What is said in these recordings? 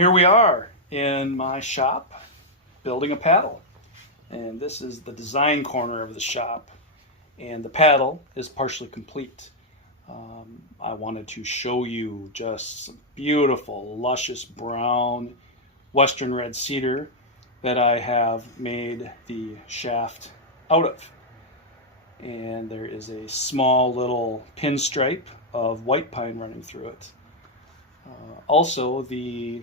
Here we are in my shop building a paddle, and this is the design corner of the shop, and the paddle is partially complete. I wanted to show you just some beautiful luscious brown western red cedar that I have made the shaft out of, and there is a small little pinstripe of white pine running through it. Also, the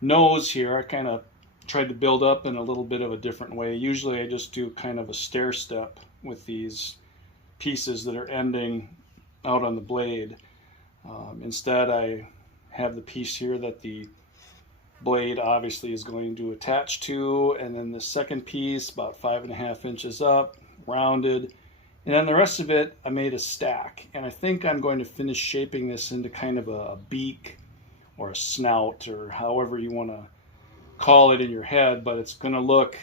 nose here I kind of tried to build up in a little bit of a different way. Usually I just do kind of a stair step with these pieces that are ending out on the blade. Instead, I have the piece here that the blade obviously is going to attach to, and then the second piece about 5.5 inches up, rounded, and then the rest of it I made a stack, and I think I'm going to finish shaping this into kind of a beak or a snout, or however you want to call it in your head, but it's going to look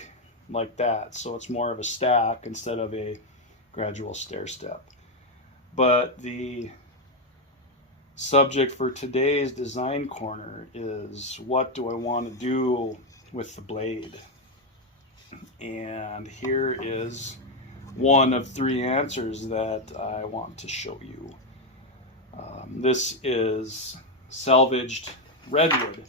like that. So it's more of a stack instead of a gradual stair step. But the subject for today's design corner is, what do I want to do with the blade? And here is one of 3 answers that I want to show you. This is salvaged redwood.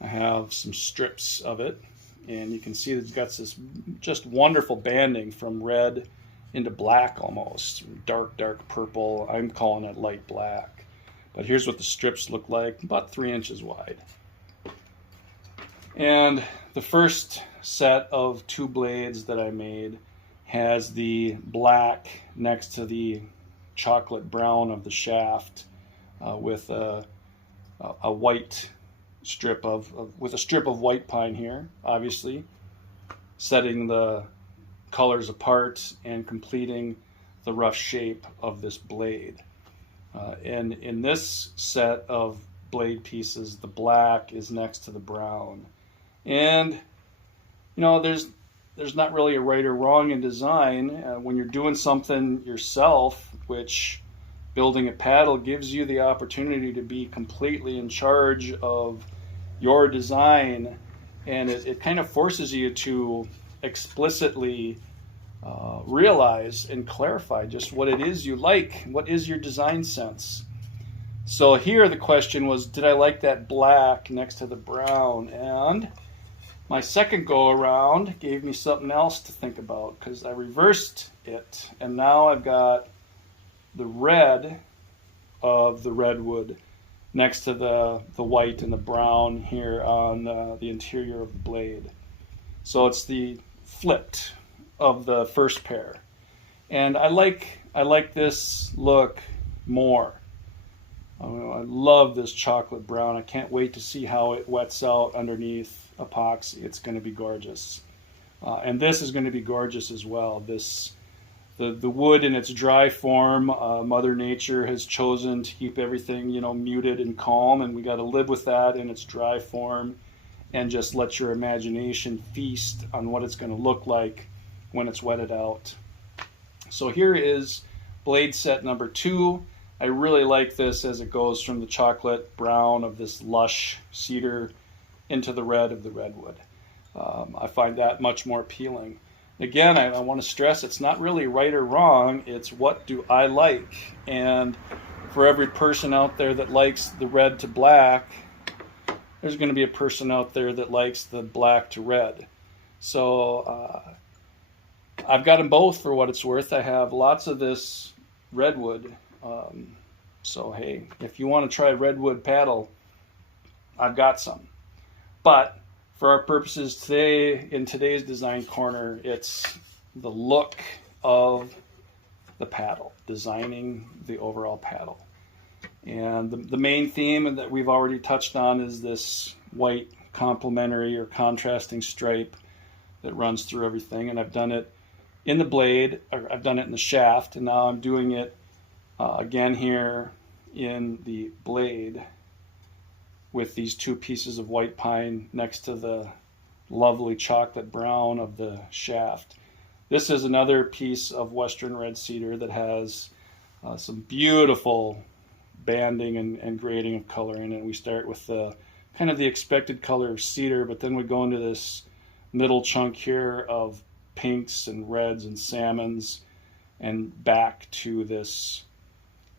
I have some strips of it, and you can see that it's got this just wonderful banding from red into black, almost dark purple. I'm calling it light black, but here's what the strips look like, about 3 inches wide. And the first set of 2 blades that I made has the black next to the chocolate brown of the shaft, with a white strip of white pine here, obviously setting the colors apart and completing the rough shape of this blade. And in this set of blade pieces, the black is next to the brown. And there's not really a right or wrong in design. When you're doing something yourself, which building a paddle gives you the opportunity to be completely in charge of your design, and it kind of forces you to explicitly realize and clarify just what it is you like, what is your design sense. So here the question was, did I like that black next to the brown? And my second go around gave me something else to think about, because I reversed it, and now I've got the red of the redwood next to the white and the brown here on the interior of the blade. So it's the flipped of the first pair, and I like this look more. I love this chocolate brown. I can't wait to see how it wets out underneath epoxy. It's going to be gorgeous, and this is going to be gorgeous as well. The wood in its dry form, Mother Nature has chosen to keep everything muted and calm, and we got to live with that in its dry form, and just let your imagination feast on what it's going to look like when it's wetted out. So here is blade set number 2. I really like this as it goes from the chocolate brown of this lush cedar into the red of the redwood. I find that much more appealing. Again, I want to stress, it's not really right or wrong, it's what do I like. And for every person out there that likes the red to black, there's going to be a person out there that likes the black to red. So I've got them both for what it's worth. I have lots of this redwood. So hey, if you want to try redwood paddle, I've got some. But for our purposes today, in today's design corner, it's the look of the paddle, designing the overall paddle. And the main theme that we've already touched on is this white complementary or contrasting stripe that runs through everything. And I've done it in the blade, or I've done it in the shaft, and now I'm doing it again here in the blade, with these 2 pieces of white pine next to the lovely chocolate brown of the shaft. This is another piece of western red cedar that has some beautiful banding and grading of color in it. We start with the kind of the expected color of cedar, but then we go into this middle chunk here of pinks and reds and salmons, and back to this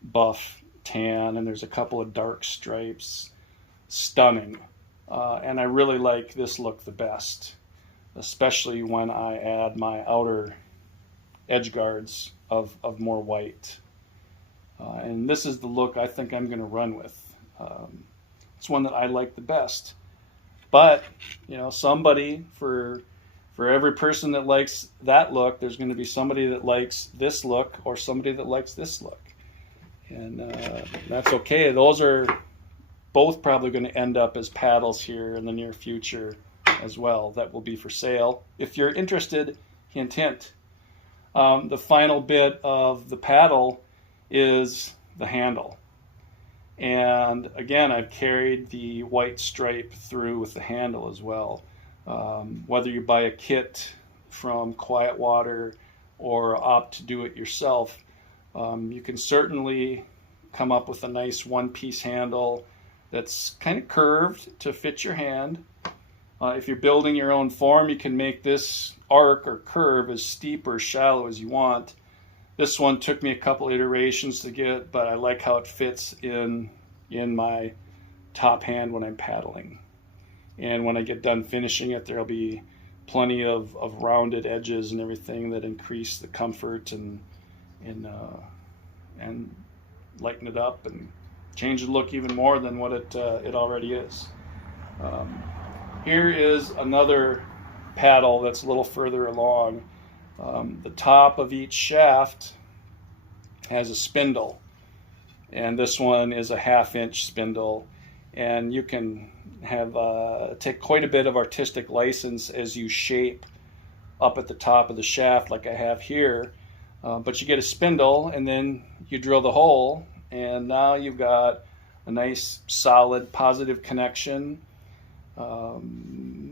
buff tan, and there's a couple of dark stripes. Stunning. And I really like this look the best, especially when I add my outer edge guards of more white. And this is the look I think I'm going to run with. It's one that I like the best. But, you know, somebody, for every person that likes that look, there's going to be somebody that likes this look or somebody that likes this look. And that's okay. Those are both probably going to end up as paddles here in the near future as well. That will be for sale. If you're interested, hint, hint. The final bit of the paddle is the handle. And again, I've carried the white stripe through with the handle as well. Whether you buy a kit from Quiet Water or opt to do it yourself, you can certainly come up with a nice one-piece handle that's kind of curved to fit your hand. If you're building your own form, you can make this arc or curve as steep or shallow as you want. This one took me a couple iterations to get, but I like how it fits in my top hand when I'm paddling. And when I get done finishing it, there'll be plenty of rounded edges and everything that increase the comfort and lighten it up and change the look even more than what it already is. Here is another paddle that's a little further along. The top of each shaft has a spindle, and this one is a 1/2-inch spindle, and you can have take quite a bit of artistic license as you shape up at the top of the shaft like I have here, but you get a spindle and then you drill the hole, and now you've got a nice solid positive connection. A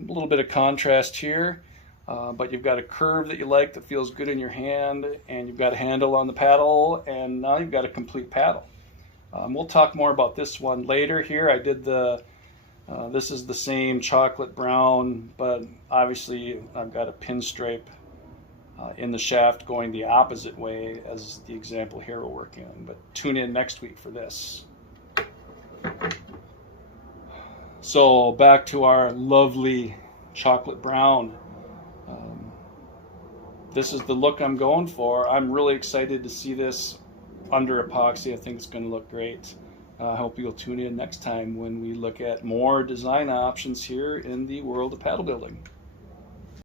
little bit of contrast here, but you've got a curve that you like that feels good in your hand, and you've got a handle on the paddle, and now you've got a complete paddle. We'll talk more about this one later. Here I did this is the same chocolate brown, but obviously I've got a pinstripe in the shaft going the opposite way as the example here we're working on. But tune in next week for this. So back to our lovely chocolate brown. This is the look I'm going for. I'm really excited to see this under epoxy. I think it's going to look great. I hope you'll tune in next time when we look at more design options here in the world of paddle building.